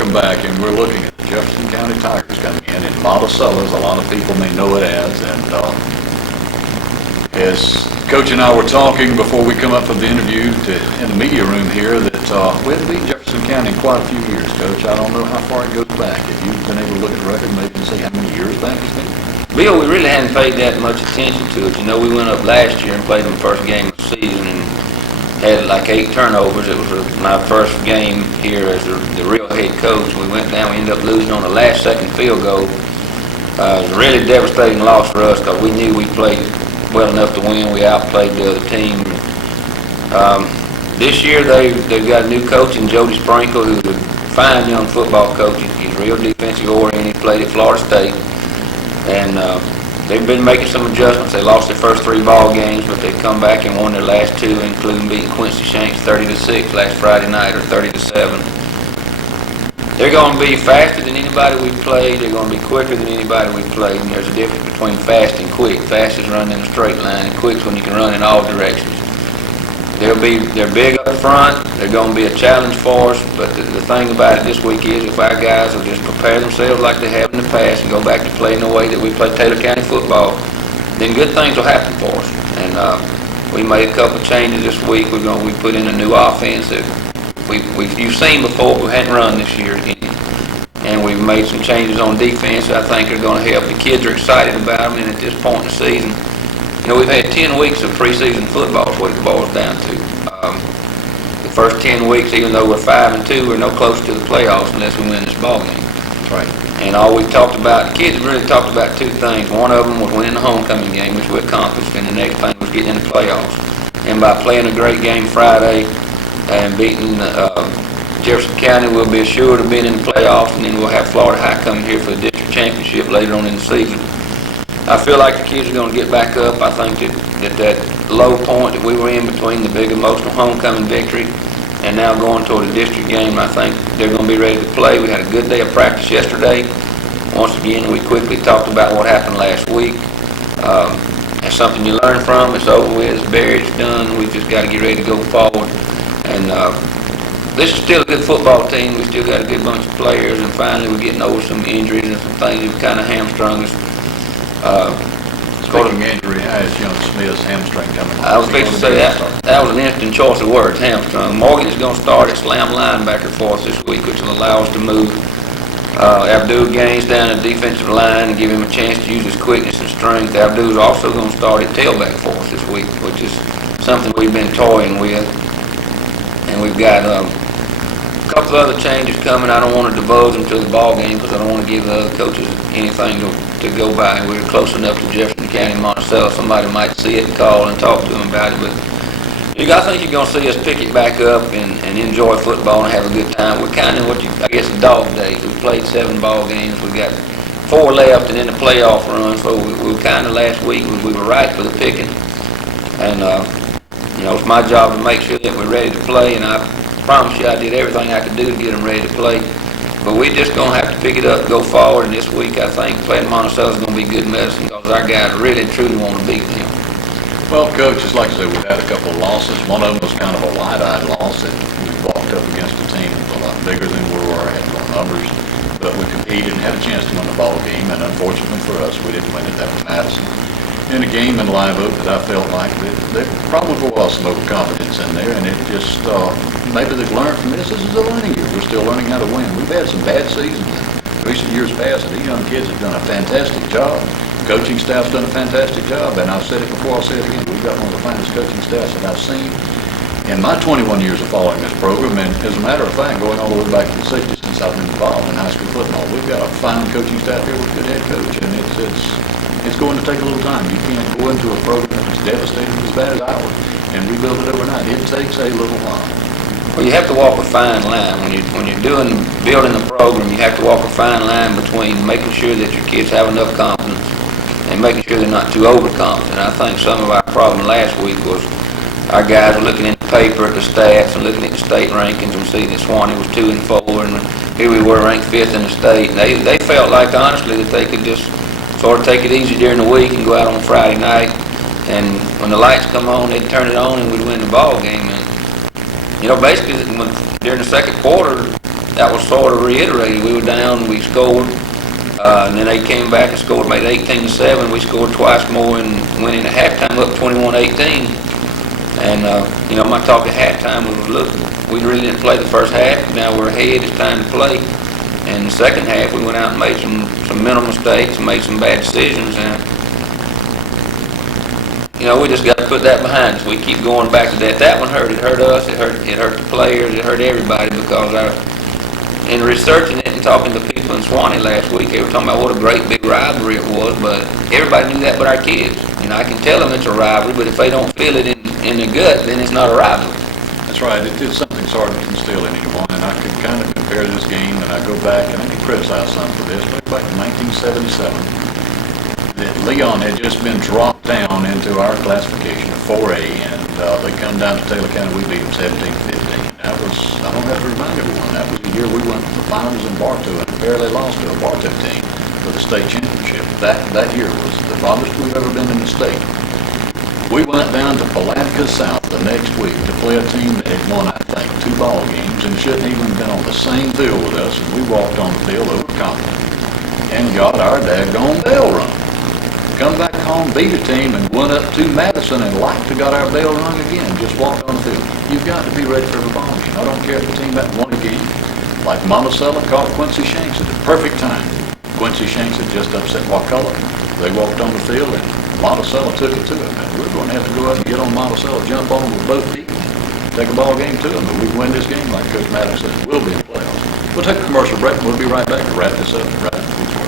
welcome back, and we're looking at the Jefferson County Tigers coming in Monticello, as a lot of people may know it as. And as Coach and I were talking before we come up for the interview in the media room here, that we haven't beat Jefferson County in quite a few years, Coach. I don't know how far it goes back. If you've been able to look at the record, maybe and see how many years back it's been. Bill, we really hadn't paid that much attention to it. You know, we went up last year and played them the first game of the season and had like 8 turnovers. It was my first game here as the real head coach. We went down, we ended up losing on the last second field goal. It was a really devastating loss for us because we knew we played well enough to win. We outplayed the other team. This year they've got a new coach in Jody Sprinkle, who's a fine young football coach. He's real defensive oriented. He played at Florida State. And they've been making some adjustments. They lost their first 3 ball games, but they've come back and won their last 2, including beating Quincy Shanks 30-6 last Friday night, or 30-7. They're going to be faster than anybody we've played. They're going to be quicker than anybody we've played. And there's a difference between fast and quick. Fast is running in a straight line, and quick's when you can run in all directions. They're big up front. They're going to be a challenge for us. But the thing about it this week is, if our guys will just prepare themselves like they have in the past and go back to playing the way that we play Taylor County football, then good things will happen for us. And we made a couple changes this week. We put in a new offense that you've seen before, but we hadn't run this year again. And we've made some changes on defense that I think are going to help. The kids are excited about them, and at this point in the season, you know, we've had 10 weeks of preseason football is what it boils down to. The first 10 weeks, even though we're 5-2, we're no closer to the playoffs unless we win this ball game. That's right. And all we talked about, the kids really talked about 2 things. One of them was winning the homecoming game, which we accomplished, and the next thing was getting in the playoffs. And by playing a great game Friday and beating Jefferson County, we'll be assured of being in the playoffs, and then we'll have Florida High coming here for the district championship later on in the season. I feel like the kids are going to get back up. I think that low point that we were in between the big emotional homecoming victory and now going toward a district game, I think they're going to be ready to play. We had a good day of practice yesterday. Once again, we quickly talked about what happened last week. It's something you learn from. It's over with. It's buried. It's done. We've just got to get ready to go forward. And this is still a good football team. We still got a good bunch of players, and finally we're getting over some injuries and some things that kind of hamstrung us. Speaking of injury, how is young Smith's hamstring coming on? I was fixing to say that was an interesting choice of words, hamstrung. Morgan is going to start at slam linebacker for us this week, which will allow us to move Abdul Gaines down the defensive line and give him a chance to use his quickness and strength. Abdul is also going to start at tailback for us this week, which is something we've been toying with. And we've got a couple of other changes coming. I don't want to divulge them till the ball game because I don't want to give the other coaches anything to go by. We're close enough to Jefferson County and Monticello. Somebody might see it and call and talk to them about it. But I think you're going to see us pick it back up and enjoy football and have a good time. We're kind of I guess, dog days. We played 7 ball games. We got 4 left and then the playoff run. So we were kind of last week, we were right for the picking. And, you know, it's my job to make sure that we're ready to play. And I promise you I did everything I could do to get them ready to play. But we're just going to have to pick it up, go forward, and this week I think playing Monticello is going to be good medicine because our guys really and truly want to beat them. Well, Coach, just like I said, we've had a couple of losses. One of them was kind of a wide-eyed loss that we walked up against a team a lot bigger than we were, had more numbers, but we competed and had a chance to win the ball game, and unfortunately for us, we didn't win it. That was Madison. In a game in Live Oak that I felt like there probably was some overconfidence in there, and it just, maybe they've learned from this. This is a learning year. We're still learning how to win. We've had some bad seasons in recent years past, and these young kids have done a fantastic job. Coaching staff's done a fantastic job, and I've said it before, I'll say it again. We've got one of the finest coaching staffs that I've seen in my 21 years of following this program, and as a matter of fact, going all the way back to the 60s since I've been involved in high school football, we've got a fine coaching staff here with a good head coach, and it's going to take a little time. You can't go into a program that's devastating as bad as ours and rebuild it overnight. It takes a little while. Well, you have to walk a fine line. When you're building a program, you have to walk a fine line between making sure that your kids have enough confidence and making sure they're not too overconfident. I think some of our problem last week was our guys were looking in the paper at the stats and looking at the state rankings and seeing that Swanee was 2 and 4, and here we were ranked 5th in the state. And they felt like, honestly, that they could just sort of take it easy during the week and go out on Friday night. And when the lights come on, they'd turn it on and we'd win the ball game. And, you know, basically, during the second quarter, that was sort of reiterated. We were down, we scored, and then they came back and scored, made 18-7. We scored twice more and went into halftime up 21-18. And, my talk at halftime was, look, we really didn't play the first half. Now we're ahead, it's time to play. And the second half, we went out and made some mental mistakes and made some bad decisions. And, we just got to put that behind us. We keep going back to that. That one hurt. It hurt us. It hurt the players. It hurt everybody because in researching it and talking to people in Swanee last week, they were talking about what a great big rivalry it was, but everybody knew that but our kids. I can tell them it's a rivalry, but if they don't feel it in their gut, then it's not a rivalry. That's right. It's something it's hard to instill in anyone, and I could kind of compare this game, and I go back, and I can criticize some for this, but back in 1977, that Leon had just been dropped down into our classification of 4A, and they come down to Taylor County, we beat them 17-15. That was, I don't have to remind everyone, that was the year we went to the finals in Bartow and barely lost to a Bartow team for the state championship. That year was the farthest we've ever been in the state. We went down to Palatka South the next week to play a team that had won, I think, 2 ball games and shouldn't even have been on the same field with us, and we walked on the field overconfident and got our daggone bell rung. Come back home, beat a team, and went up to Madison and like to got our bell rung again, just walked on the field. You've got to be ready for the ball game. I don't care if the team hadn't won a game. Like Monticello caught Quincy Shanks at the perfect time. Quincy Shanks had just upset Wakulla. They walked on the field, and Monticello took it to them. And we're going to have to go up and get on Monticello, jump on them with both feet, take a ball game to them. But we win this game, like Coach Maddox said, we'll be in the playoffs. We'll take a commercial break, and we'll be right back to wrap this up right after